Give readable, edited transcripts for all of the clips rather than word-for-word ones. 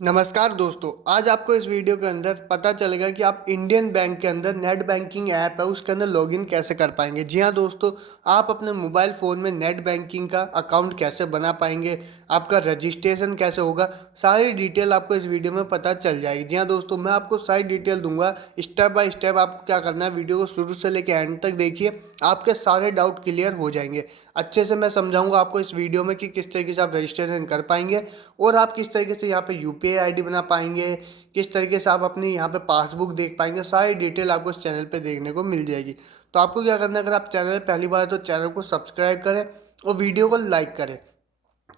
नमस्कार दोस्तों। आज आपको इस वीडियो के अंदर पता चलेगा कि आप इंडियन बैंक के अंदर नेट बैंकिंग ऐप है उसके अंदर लॉगिन कैसे कर पाएंगे। जी हाँ दोस्तों, आप अपने मोबाइल फ़ोन में नेट बैंकिंग का अकाउंट कैसे बना पाएंगे, आपका रजिस्ट्रेशन कैसे होगा, सारी डिटेल आपको इस वीडियो में पता चल जाएगी। जी हाँ दोस्तों, मैं आपको सारी डिटेल दूंगा। स्टेप बाय स्टेप आपको क्या करना है, वीडियो को शुरू से लेकर एंड तक देखिए, आपके सारे डाउट क्लियर हो जाएंगे। अच्छे से मैं समझाऊंगा आपको इस वीडियो में कि किस तरीके से आप रजिस्ट्रेशन कर पाएंगे और आप किस तरीके से यहाँ पे यूपीआई आईडी बना पाएंगे, किस तरीके से आप अपनी यहाँ पे पासबुक देख पाएंगे। सारी डिटेल आपको इस चैनल पे देखने को मिल जाएगी। तो आपको क्या करना है, अगर आप चैनल पे पहली बार है तो चैनल को सब्सक्राइब करें और वीडियो को लाइक करें।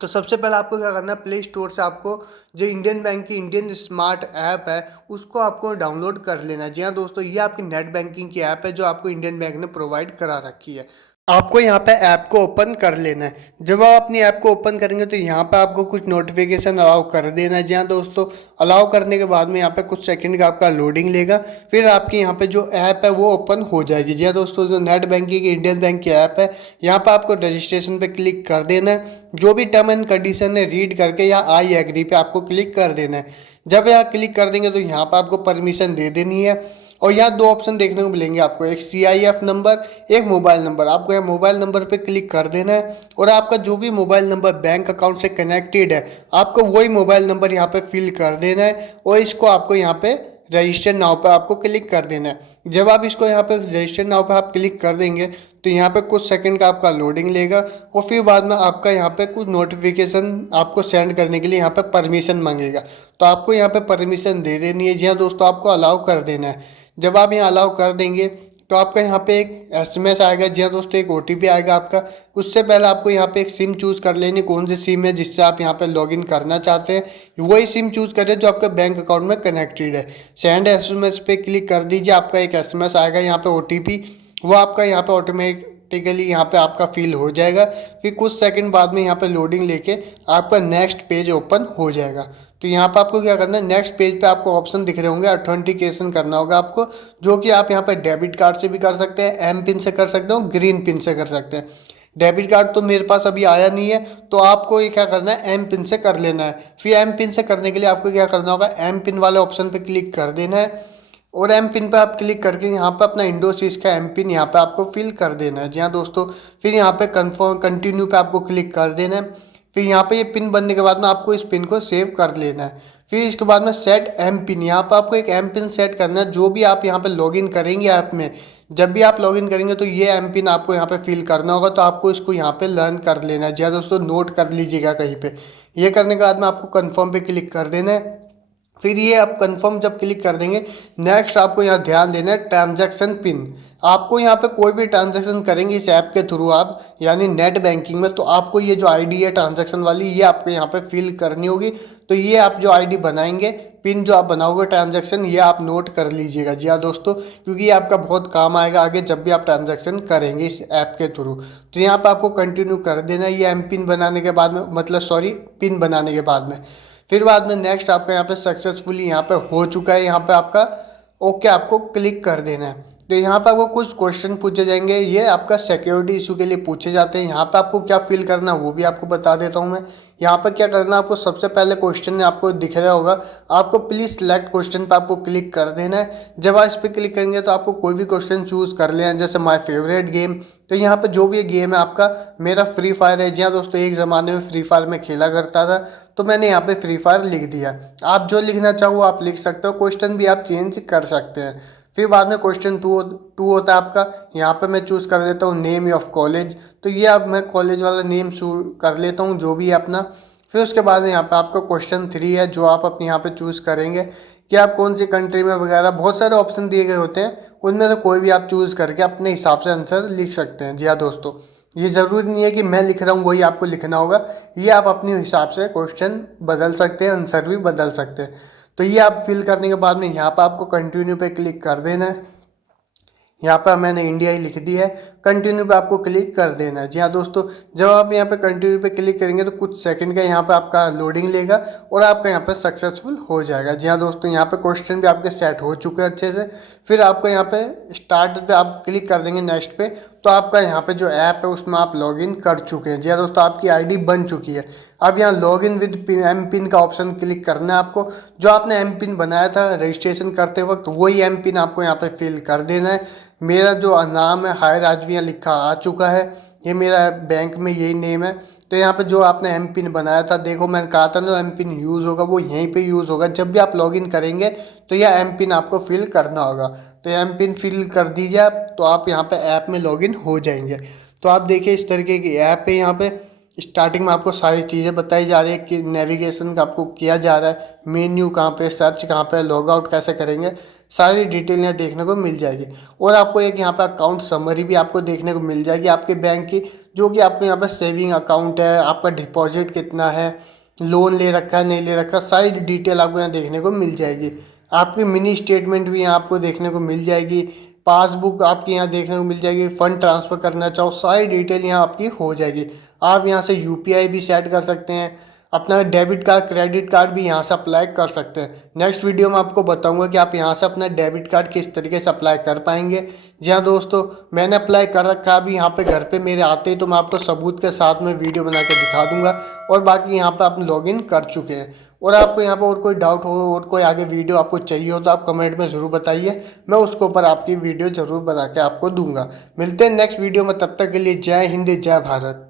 तो सबसे पहले आपको क्या करना है, प्ले स्टोर से आपको जो इंडियन बैंक की इंडियन स्मार्ट ऐप है उसको आपको डाउनलोड कर लेना है। जी हाँ दोस्तों, ये आपकी नेट बैंकिंग की ऐप है जो आपको इंडियन बैंक ने प्रोवाइड करा रखी है। आपको यहाँ पे ऐप को ओपन कर लेना है। जब आप अपनी ऐप को ओपन करेंगे तो यहाँ पे आपको कुछ नोटिफिकेशन अलाउ कर देना है। जी हाँ दोस्तों, अलाउ करने के बाद में यहाँ पे कुछ सेकंड का आपका लोडिंग लेगा, फिर आपकी यहाँ पे जो ऐप है वो ओपन हो जाएगी। जी हाँ दोस्तों, जो नेट बैंकिंग की इंडियन बैंक की ऐप है, यहाँ पे आपको रजिस्ट्रेशन पे क्लिक कर देना है। जो भी टर्म एंड कंडीशन है रीड करके यहाँ आई एग्री पे आपको क्लिक कर देना है। जब यहाँ क्लिक कर देंगे तो यहाँ पर आपको परमिशन दे देनी है और यहाँ दो ऑप्शन देखने को मिलेंगे आपको, एक CIF नंबर, एक मोबाइल नंबर। आपको यहाँ मोबाइल नंबर पे क्लिक कर देना है और आपका जो भी मोबाइल नंबर बैंक अकाउंट से कनेक्टेड है आपको वही मोबाइल नंबर यहाँ पे फिल कर देना है और इसको आपको यहाँ पे रजिस्टर नाउ पे आपको क्लिक कर देना है। जब आप इसको यहाँ पे रजिस्टर नाउ पे आप क्लिक कर देंगे तो यहाँ पे कुछ सेकंड का आपका लोडिंग लेगा और फिर बाद में आपका यहाँ पे कुछ नोटिफिकेशन आपको सेंड करने के लिए यहाँ पे परमिशन मांगेगा। तो आपको यहाँ पे परमिशन दे देनी है। जी हाँ दोस्तों, आपको अलाउ कर देना है। जब आप यहाँ अलाउ कर देंगे तो आपका यहाँ पे एक SMS आएगा। जी हाँ दोस्तों, एक OTP आएगा आपका। उससे पहले आपको यहाँ पे एक सिम चूज़ कर लेनी, कौन सी सिम है जिससे आप यहाँ पे लॉगिन करना चाहते हैं वही सिम चूज़ करें जो आपके बैंक अकाउंट में कनेक्टेड है। सेंड SMS पे क्लिक कर दीजिए, आपका एक SMS आएगा यहाँ पे OTP, वो आपका यहाँ पे ऑटोमेटिकली यहाँ पे आपका फिल हो जाएगा। फिर कुछ सेकंड बाद में यहाँ पे लोडिंग लेके आपका नेक्स्ट पेज ओपन हो जाएगा। तो यहाँ पे आपको क्या करना है, नेक्स्ट पेज पे आपको ऑप्शन दिख रहे होंगे, ऑथेंटिकेशन करना होगा आपको, जो कि आप यहाँ पे डेबिट कार्ड से भी कर सकते हैं, एम पिन से कर सकते हो, ग्रीन पिन से कर सकते हैं। डेबिट कार्ड तो मेरे पास अभी आया नहीं है तो आपको ये क्या करना है, एम पिन से कर लेना है। फिर एम पिन से करने के लिए आपको क्या करना होगा, एम पिन वाले ऑप्शन पे क्लिक कर देना है और एम पिन पे आप क्लिक करके यहाँ पे अपना इंडोसिस का एम पिन यहाँ पे आपको फिल कर देना है। जी हाँ दोस्तों, फिर यहाँ पे कन्फर्म कंटिन्यू पे आपको क्लिक कर देना है। फिर यहाँ पे ये पिन बनने के बाद में आपको इस पिन को सेव कर लेना है। फिर इसके बाद में सेट एम पिन, यहाँ पर आपको एक एम पिन सेट करना है। जो भी आप यहाँ पे लॉगिन करेंगे ऐप में, जब भी आप लॉगिन करेंगे तो ये एम पिन आपको यहाँ पे फिल करना होगा। तो आपको इसको यहाँ पे लर्न कर लेना है। जी हाँ दोस्तों, नोट कर लीजिएगा कहीं पे। ये करने के बाद में आपको कन्फर्म पे क्लिक कर देना है। फिर ये आप कंफर्म जब क्लिक कर देंगे, नेक्स्ट आपको यहाँ ध्यान देना है ट्रांजैक्शन पिन। आपको यहाँ पे कोई भी ट्रांजैक्शन करेंगे इस ऐप के थ्रू आप, यानी नेट बैंकिंग में, तो आपको ये जो आईडी है ट्रांजैक्शन वाली ये आपको यहाँ पे फिल करनी होगी। तो ये आप जो आईडी बनाएंगे, पिन जो आप बनाओगे ट्रांजैक्शन, ये आप नोट कर लीजिएगा। जी हाँ दोस्तों, क्योंकि ये आपका बहुत काम आएगा आगे जब भी आप ट्रांजैक्शन करेंगे इस ऐप के थ्रू। तो यहाँ पर आपको कंटिन्यू कर देना है ये एम पिन बनाने के बाद में, मतलब सॉरी, पिन बनाने के बाद में। फिर बाद में नेक्स्ट आपका यहाँ पे सक्सेसफुली यहाँ पे हो चुका है, यहाँ पे आपका ओके आपको क्लिक कर देना है। तो यहाँ पे आपको कुछ क्वेश्चन पूछे जाएंगे, ये आपका सिक्योरिटी इशू के लिए पूछे जाते हैं। यहाँ पे आपको क्या फिल करना है वो भी आपको बता देता हूँ मैं। यहाँ पे क्या करना है, आपको सबसे पहले क्वेश्चन में आपको दिख रहा होगा, आपको प्लीज़ सेलेक्ट क्वेश्चन पे आपको क्लिक कर देना है। जब आप इस पर क्लिक करेंगे तो आपको कोई भी क्वेश्चन चूज़ कर लेना, जैसे माई फेवरेट गेम। तो यहाँ पे जो भी ये गेम है आपका, मेरा फ्री फायर है। जी हाँ दोस्तों, एक ज़माने में फ्री फायर में खेला करता था तो मैंने यहाँ पे फ्री फायर लिख दिया। आप जो लिखना चाहो आप लिख सकते हो, क्वेश्चन भी आप चेंज कर सकते हैं। फिर बाद में क्वेश्चन टू होता है आपका, यहाँ पे मैं चूज़ कर देता हूँ नेम ऑफ कॉलेज। तो ये अब मैं कॉलेज वाला नेम कर लेता हूँ जो भी है अपना। फिर उसके बाद यहाँ पे आपका क्वेश्चन 3 है जो आप अपने यहाँ पे चूज़ करेंगे कि आप कौन सी कंट्री में वगैरह, बहुत सारे ऑप्शन दिए गए होते हैं, उनमें से कोई भी आप चूज़ करके अपने हिसाब से आंसर लिख सकते हैं। जी हाँ दोस्तों, ये ज़रूरी नहीं है कि मैं लिख रहा हूँ वही आपको लिखना होगा, ये आप अपने हिसाब से क्वेश्चन बदल सकते हैं, आंसर भी बदल सकते हैं। तो ये आप फिल करने के बाद में यहाँ पर आपको कंटिन्यू पे क्लिक कर देना है। यहाँ पर मैंने इंडिया ही लिख दिया है, कंटिन्यू पे आपको क्लिक कर देना है। जी हाँ दोस्तों, जब आप यहाँ पे कंटिन्यू पे क्लिक करेंगे तो कुछ सेकंड का यहाँ पे आपका लोडिंग लेगा और आपका यहाँ पे सक्सेसफुल हो जाएगा। जी हाँ दोस्तों, यहाँ पे क्वेश्चन भी आपके सेट हो चुके हैं अच्छे से। फिर आपको यहाँ पे स्टार्ट पे आप क्लिक कर देंगे नेक्स्ट पे, तो आपका यहाँ पे जो ऐप है उसमें आप लॉगिन कर चुके हैं। जी हाँ दोस्तों, आपकी आईडी बन चुकी है। अब यहाँ log in with pin M pin का ऑप्शन क्लिक करना है आपको। जो आपने एम पिन बनाया था रजिस्ट्रेशन करते वक्त वही एम पिन आपको यहाँ पे फिल कर देना है। मेरा जो नाम है हायर आज भी यहाँ लिखा आ चुका है, ये मेरा बैंक में यही नेम है। तो यहाँ पे जो आपने एम पिन बनाया था, देखो मैंने कहा था ना एम पिन यूज़ होगा वो यहीं पे यूज़ होगा। जब भी आप लॉगिन करेंगे तो यह एम पिन आपको फिल करना होगा। तो एम पिन फिल कर दीजिए आप, तो आप यहाँ पे ऐप में लॉगिन हो जाएंगे। तो आप देखिए इस तरीके की ऐप है। यहाँ पे स्टार्टिंग में आपको सारी चीज़ें बताई जा रही है कि नेविगेशन का आपको किया जा रहा है, मेन्यू कहाँ पे, सर्च कहाँ पे, लॉग आउट कैसे करेंगे, सारी डिटेल यहाँ देखने को मिल जाएगी। और आपको एक यहाँ पे अकाउंट समरी भी आपको देखने को मिल जाएगी आपके बैंक की, जो कि आपको यहाँ पे सेविंग अकाउंट है, आपका डिपॉजिट कितना है, लोन ले रखा है नहीं ले रखा, सारी डिटेल आपको यहाँ देखने को मिल जाएगी। आपकी मिनी स्टेटमेंट भी यहाँ आपको देखने को मिल जाएगी, पासबुक आपकी यहाँ देखने को मिल जाएगी, फंड ट्रांसफ़र करना चाहो सारी डिटेल यहाँ आपकी हो जाएगी। आप यहाँ से यूपीआई भी सेट कर सकते हैं, अपना डेबिट कार्ड क्रेडिट कार्ड भी यहाँ से अप्लाई कर सकते हैं। नेक्स्ट वीडियो में आपको बताऊंगा कि आप यहाँ से अपना डेबिट कार्ड किस तरीके से अप्लाई कर पाएंगे। जी हाँ दोस्तों, मैंने अप्लाई कर रखा है। अभी यहाँ पे घर पे मेरे आते ही तो मैं आपको सबूत के साथ में वीडियो बना के दिखा दूंगा। और बाकी यहाँ पे आप लॉगिन कर चुके हैं। और आपको यहाँ पर और कोई डाउट हो और कोई आगे वीडियो आपको चाहिए हो तो आप कमेंट में ज़रूर बताइए, मैं उसके ऊपर आपकी वीडियो ज़रूर बना के आपको दूंगा। मिलते हैं नेक्स्ट वीडियो में, तब तक के लिए जय हिंद जय भारत।